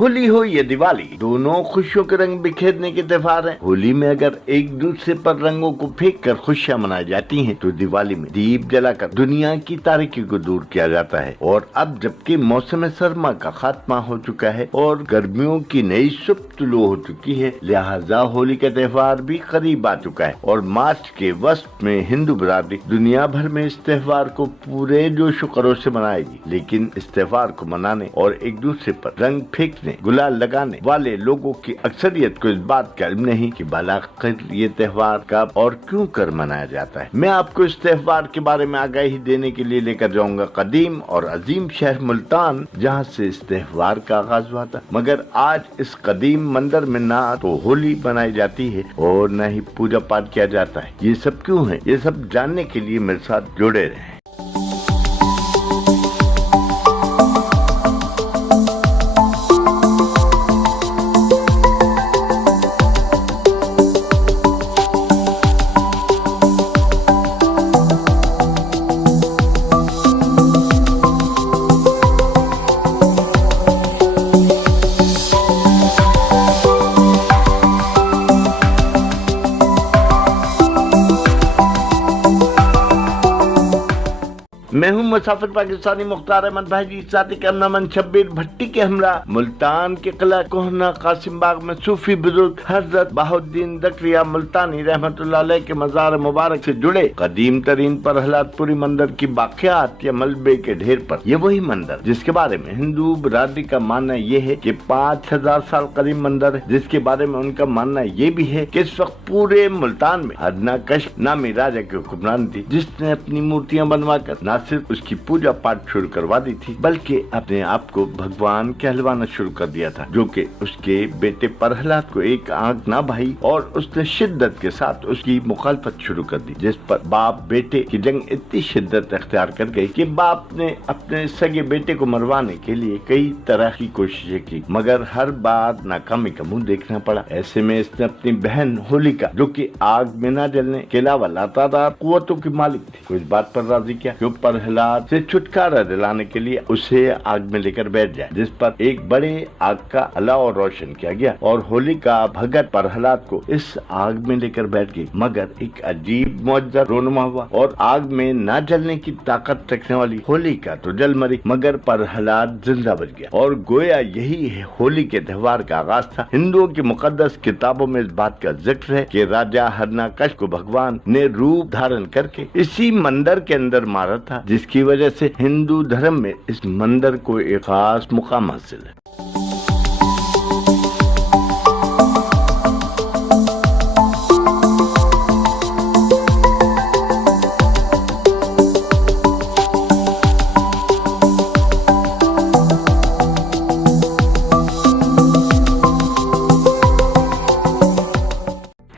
होली हो या दिवाली, दोनों खुशियों के रंग बिखेरने के त्योहार हैं। होली में अगर एक दूसरे पर रंगों को फेंक कर खुशियाँ मनाई जाती हैं, तो दिवाली में दीप जलाकर दुनिया की तारीकी को दूर किया जाता है। और अब जबकि मौसम सरमा का खात्मा हो चुका है और गर्मियों की नई सुबह तुलू हो चुकी है, लिहाजा होली का त्योहार भी करीब आ चुका है। और मार्च के वस्त में हिंदू बिरादरी दुनिया भर में इस त्योहार को पूरे जोश खरोश से मनाएगी। लेकिन इस त्योहार को मनाने और एक दूसरे पर रंग फेंकने, गुलाल लगाने वाले लोगों की अक्सरियत को इस बात का इल्म नहीं कि भला ये त्योहार कब और क्यों कर मनाया जाता है। मैं आपको इस त्योहार के बारे में आगाही देने के लिए लेकर जाऊंगा कदीम और अजीम शहर मुल्तान, जहां से इस त्योहार का आगाज हुआ था। मगर आज इस कदीम मंदिर में ना तो होली मनाई जाती है और न ही पूजा पाठ किया जाता है। ये सब क्यों है, ये सब जानने के लिए मेरे साथ जुड़े रहें। मैं हूं मुसाफिर पाकिस्तानी मुख्तार अहमद भाई जी, साथी कैमरामैन शब्बीर भट्टी के हमरा मुल्तान के किला कोहना कासिम बाग में सूफी बुजुर्ग हजरत बहाउद्दीन दकरिया मुल्तानी रहमतुल्लाह अलैह के मजार मुबारक से जुड़े कदीम तरीन परहलादपुरी मंदिर की बाक़ियात या मलबे के ढेर पर। ये वही मंदिर जिसके बारे में हिंदू बिरादरी का मानना ये है कि 5000 साल करीब मंदिर है, जिसके बारे में उनका मानना ये भी है कि इस वक्त पूरे मुल्तान में हरनाकश नामी राजा की हुक्मरान थी, जिसने अपनी मूर्तियां बनवा कर न सिर्फ उसकी पूजा पाठ शुरू करवा दी थी, बल्कि अपने आप को भगवान कहलवाना शुरू कर दिया था, जो कि उसके बेटे प्रहलाद को एक आंख ना भाई और उसने शिद्दत के साथ उसकी मुखालफत शुरू कर दी, जिस पर बाप बेटे की जंग इतनी शिद्दत अख्तियार कर गई कि बाप ने अपने सगे बेटे को मरवाने के लिए कई तरह की कोशिशें की, मगर हर बार नाकामी का मुंह देखना पड़ा। ऐसे में इसने अपनी बहन होलिका, जो कि आग में न जलने के अलावा लातादार कुव्वतों की मालिक थी, को इस बात पर राजी किया कि प्रहलाद से छुटकारा दिलाने के लिए उसे आग में लेकर बैठ जाए, जिस पर एक बड़े आग का अलाव रोशन किया गया और होलिका भगत प्रहलाद को इस आग में लेकर बैठ गई। मगर एक अजीब मौजज़ा रोनुमा हुआ और आग में न जलने की ताकत रखने वाली होलिका तो जल मरी, मगर प्रहलाद जिंदा बच गया। और गोया यही है होली के त्योहार का आगाज था। हिंदुओं की मुकद्दस किताबों में इस बात का जिक्र है कि राजा हरनाकश को भगवान ने रूप धारण करके इसी मंदिर के अंदर मारा था, जिसकी वजह से हिंदू धर्म में इस मंदिर को एक खास मुकाम हासिल है।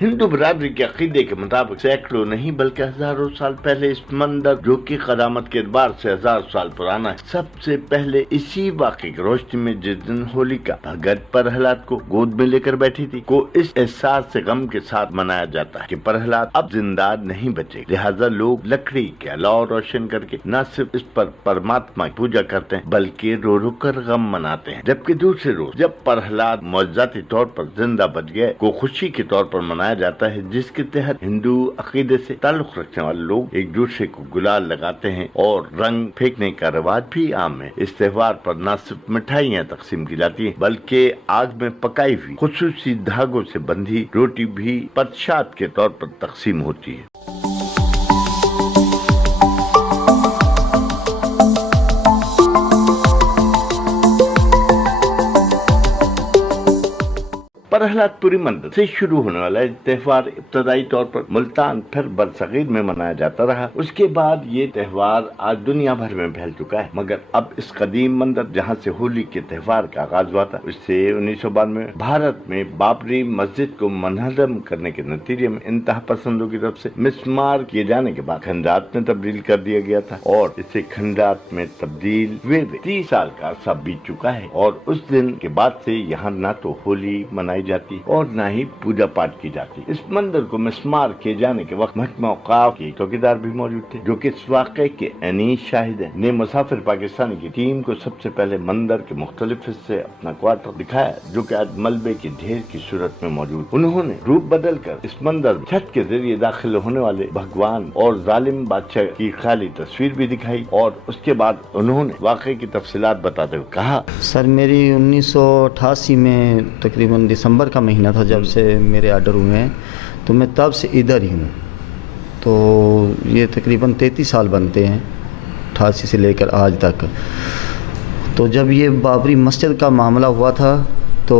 हिंदू बिरादरी के अकीदे के मुताबिक सैकड़ों नहीं बल्कि हजारों साल पहले इस मंदिर, जो कि क़यामत के एतबार से 1000 साल पुराना है, सबसे पहले इसी वाक़े की रोशनी में जिस दिन होलिका भगत प्रहलाद को गोद में लेकर बैठी थी, को इस एहसास से गम के साथ मनाया जाता है कि प्रहलाद अब जिंदा नहीं बचे। लिहाजा लोग लकड़ी के अलाव रोशन करके न सिर्फ इस पर परमात्मा की पूजा करते हैं, बल्कि रो रो कर गम मनाते हैं। जबकि दूसरे रोज जब प्रहलाद मौजज़ाती तौर पर जिंदा बच गए, को खुशी के तौर पर मनाया जाता है, जिसके तहत हिंदू अकीदे से ताल्लुक रखने वाले लोग एक दूसरे को गुलाल लगाते हैं और रंग फेंकने का रिवाज भी आम है। इस त्योहार पर न सिर्फ मिठाइयाँ तकसीम की जाती हैं, बल्कि आग में पकाई हुई खुसूसी धागों से बंधी रोटी भी प्रसाद के तौर पर तकसीम होती है। प्रहलादपुरी मंदिर से शुरू होने वाला त्योहार इब्तदाई तौर पर मुल्तान फिर बरसगीर में मनाया जाता रहा। उसके बाद ये त्योहार आज दुनिया भर में फैल चुका है, मगर अब इस कदीम मंदिर जहाँ से होली के त्योहार का आगाज हुआ था, उससे 1992 में भारत में बाबरी मस्जिद को मनहदम करने के नतीजे में इंतहा पसंदों की तरफ से मिसमार किए जाने के बाद खंडात में तब्दील कर दिया गया था और इसे खंडात में तब्दील हुए 30 साल का अरसा बीत चुका है। और उस दिन के बाद से यहाँ न तो होली मनाई बनाई जाती और न ही पूजा पाठ की जाती। इस मंदिर को मिस्मार किए जाने के वक्त महकमा औकाफ के चौकीदार भी मौजूद थे, जो कि इस वाक़े के अनीस शाहिद हैं। ने मुसाफिर पाकिस्तानी की टीम को सबसे पहले मंदिर के मुख्तलिफ हिस्से अपना क्वार्टर दिखाया, जो कि आज मलबे के ढेर की सूरत में मौजूद। उन्होंने रूप बदल कर इस मंदिर में छत के जरिए दाखिल होने वाले भगवान और जालिम बादशाह की खाली तस्वीर भी दिखाई और उसके बाद उन्होंने वाक़े की तफसीलात बताते हुए कहा, सर मेरी 1988 में तकरीबन दिसंबर का महीना था जब से मेरे आर्डर हुए हैं, तो मैं तब से इधर ही हूँ। तो ये तकरीबन 33 साल बनते हैं, 88 से लेकर आज तक। तो जब ये बाबरी मस्जिद का मामला हुआ था तो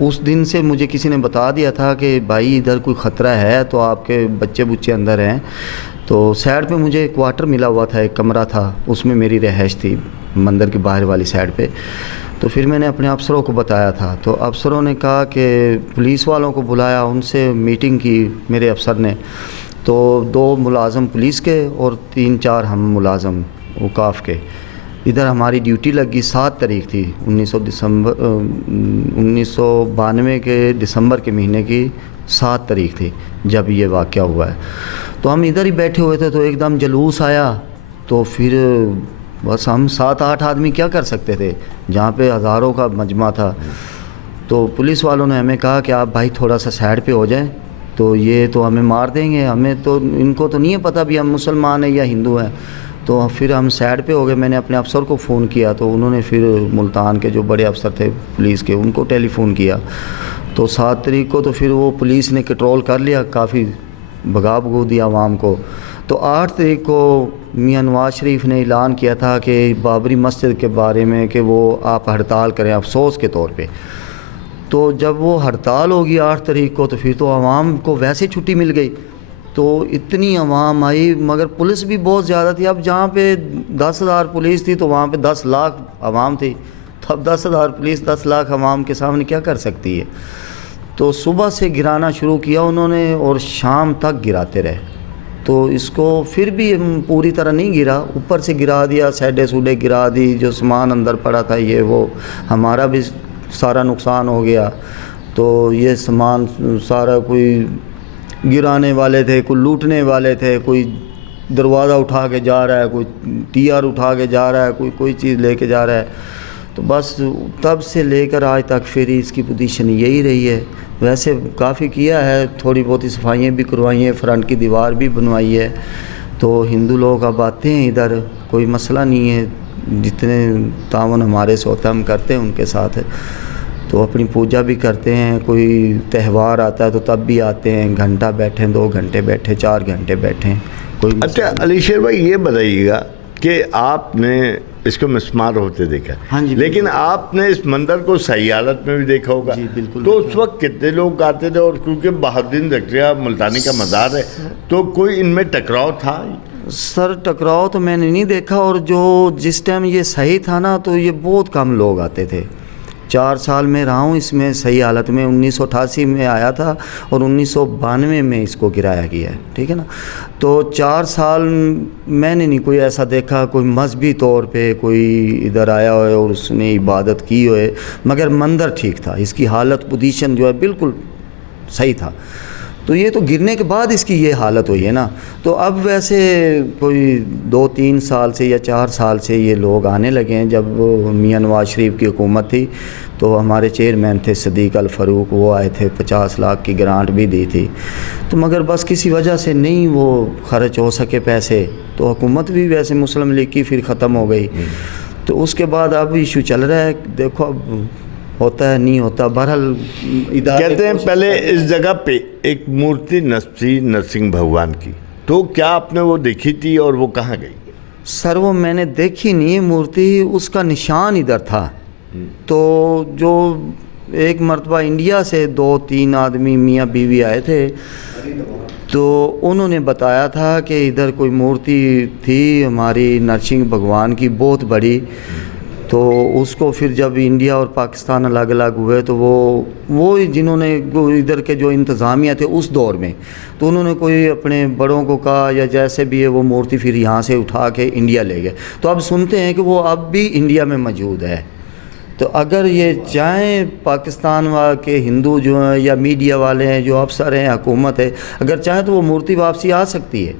उस दिन से मुझे किसी ने बता दिया था कि भाई इधर कोई ख़तरा है, तो आपके बच्चे बुच्चे अंदर हैं। तो साइड पे मुझे एक क्वार्टर मिला हुआ था, एक कमरा था, उसमें मेरी रहाइश थी मंदिर की बाहर वाली साइड पे। तो फिर मैंने अपने अफसरों को बताया था, तो अफसरों ने कहा कि पुलिस वालों को बुलाया, उनसे मीटिंग की मेरे अफसर ने। तो 2 मुलाजम पुलिस के और 3-4 हम मुलाजम औकाफ के। इधर हमारी ड्यूटी लगी 7 तारीख थी 1992 के दिसंबर के महीने की 7 तारीख थी जब ये वाक़या हुआ है। तो हम इधर ही बैठे हुए थे, तो एकदम जलूस आया। तो फिर बस हम 7-8 आदमी क्या कर सकते थे जहाँ पे हज़ारों का मजमा था। तो पुलिस वालों ने हमें कहा कि आप भाई थोड़ा सा साइड पे हो जाएं, तो ये तो हमें मार देंगे, हमें तो इनको तो नहीं है पता भी हम मुसलमान हैं या हिंदू हैं। तो फिर हम साइड पे हो गए। मैंने अपने अफसर को फ़ोन किया, तो उन्होंने फिर मुल्तान के जो बड़े अफसर थे पुलिस के, उनको टेलीफ़ोन किया। तो 7 तारीख को तो फिर वो पुलिस ने कंट्रोल कर लिया, काफ़ी भगा भगू दिया आवाम को। तो 8 तारीख को मियां नवाज शरीफ ने ऐलान किया था कि बाबरी मस्जिद के बारे में कि वो आप हड़ताल करें अफसोस के तौर पे। तो जब वो हड़ताल होगी 8 तारीख को, तो फिर तो आवाम को वैसे छुट्टी मिल गई। तो इतनी आवाम आई, मगर पुलिस भी बहुत ज़्यादा थी। अब जहाँ पे 10,000 पुलिस थी तो वहाँ पे 10 लाख आवाम थी। तो अब 10,000 पुलिस 10 लाख आवाम के सामने क्या कर सकती है। तो सुबह से गिराना शुरू किया उन्होंने और शाम तक गिराते रहे। तो इसको फिर भी पूरी तरह नहीं गिरा, ऊपर से गिरा दिया, साइडें सूडे गिरा दी, जो सामान अंदर पड़ा था ये वो, हमारा भी सारा नुकसान हो गया। तो ये सामान सारा कोई गिराने वाले थे, कोई लूटने वाले थे, कोई दरवाज़ा उठा के जा रहा है, कोई टीआर उठा के जा रहा है, कोई चीज़ लेके जा रहा है। तो बस तब से लेकर आज तक फिर इसकी पोजीशन यही रही है। वैसे काफ़ी किया है, थोड़ी बहुत सफाइयाँ भी करवाई हैं, फ्रंट की दीवार भी बनवाई है। तो हिंदू लोग अब आते हैं इधर, कोई मसला नहीं है, जितने तावन हमारे से होता है हम करते हैं उनके साथ। तो अपनी पूजा भी करते हैं, कोई त्यौहार आता है तो तब भी आते हैं, घंटा बैठें, 2 घंटे बैठे, 4 घंटे बैठें, कोई। अच्छा अलीशेर भाई, ये बताइएगा कि आपने इसको मिस्मार होते देखा, हाँ जी, लेकिन आपने इस मंदिर को सही हालत में भी देखा होगा। जी बिल्कुल। तो उस वक्त कितने लोग आते थे, और क्योंकि बहाउद्दीन ज़करिया मुल्तानी का मज़ार है, तो कोई इनमें टकराव था? सर टकराव तो मैंने नहीं देखा, और जो जिस टाइम ये सही था ना, तो ये बहुत कम लोग आते थे। 4 साल में रहा हूँ इसमें सही हालत में। 1988 में आया था और 1992 में इसको गिराया गया है, ठीक है ना। तो 4 साल मैंने नहीं कोई ऐसा देखा कोई मजहबी तौर पे कोई इधर आया हो और उसने इबादत की हो, मगर मंदिर ठीक था, इसकी हालत पोजीशन जो है बिल्कुल सही था। तो ये तो गिरने के बाद इसकी ये हालत हुई है ना। तो अब वैसे कोई 2-3 साल से या 4 साल से ये लोग आने लगे हैं। जब मियां नवाज शरीफ की हुकूमत थी तो हमारे चेयरमैन थे सदीक अल फ़ारूक, वो आए थे, 50 लाख की ग्रांट भी दी थी। तो मगर बस किसी वजह से नहीं वो खर्च हो सके पैसे, तो हुकूमत भी वैसे मुस्लिम लीग की फिर ख़त्म हो गई। तो उसके बाद अब इशू चल रहा है, देखो अब होता है नहीं होता। बहरहाल कहते हैं पहले इस जगह पे एक मूर्ति नस्बी नरसिंह भगवान की, तो क्या आपने वो देखी थी और वो कहाँ गई? सर वो मैंने देखी नहीं मूर्ति, उसका निशान इधर था। तो जो एक मरतबा इंडिया से 2-3 आदमी मियाँ बीवी आए थे, तो उन्होंने बताया था कि इधर कोई मूर्ति थी हमारी नरसिंह भगवान की बहुत बड़ी। तो उसको फिर जब इंडिया और पाकिस्तान अलग अलग हुए तो वो जिन्होंने इधर के जो इंतज़ामिया थे उस दौर में, तो उन्होंने कोई अपने बड़ों को कहा या जैसे भी है वो मूर्ति फिर यहाँ से उठा के इंडिया ले गए। तो अब सुनते हैं कि वो अब भी इंडिया में मौजूद है। تو اگر یہ چاہیں پاکستان کے ہندو جو ہیں یا میڈیا والے ہیں جو افسر ہیں حکومت ہے، اگر چاہیں تو وہ مورتی واپسی آ سکتی ہے،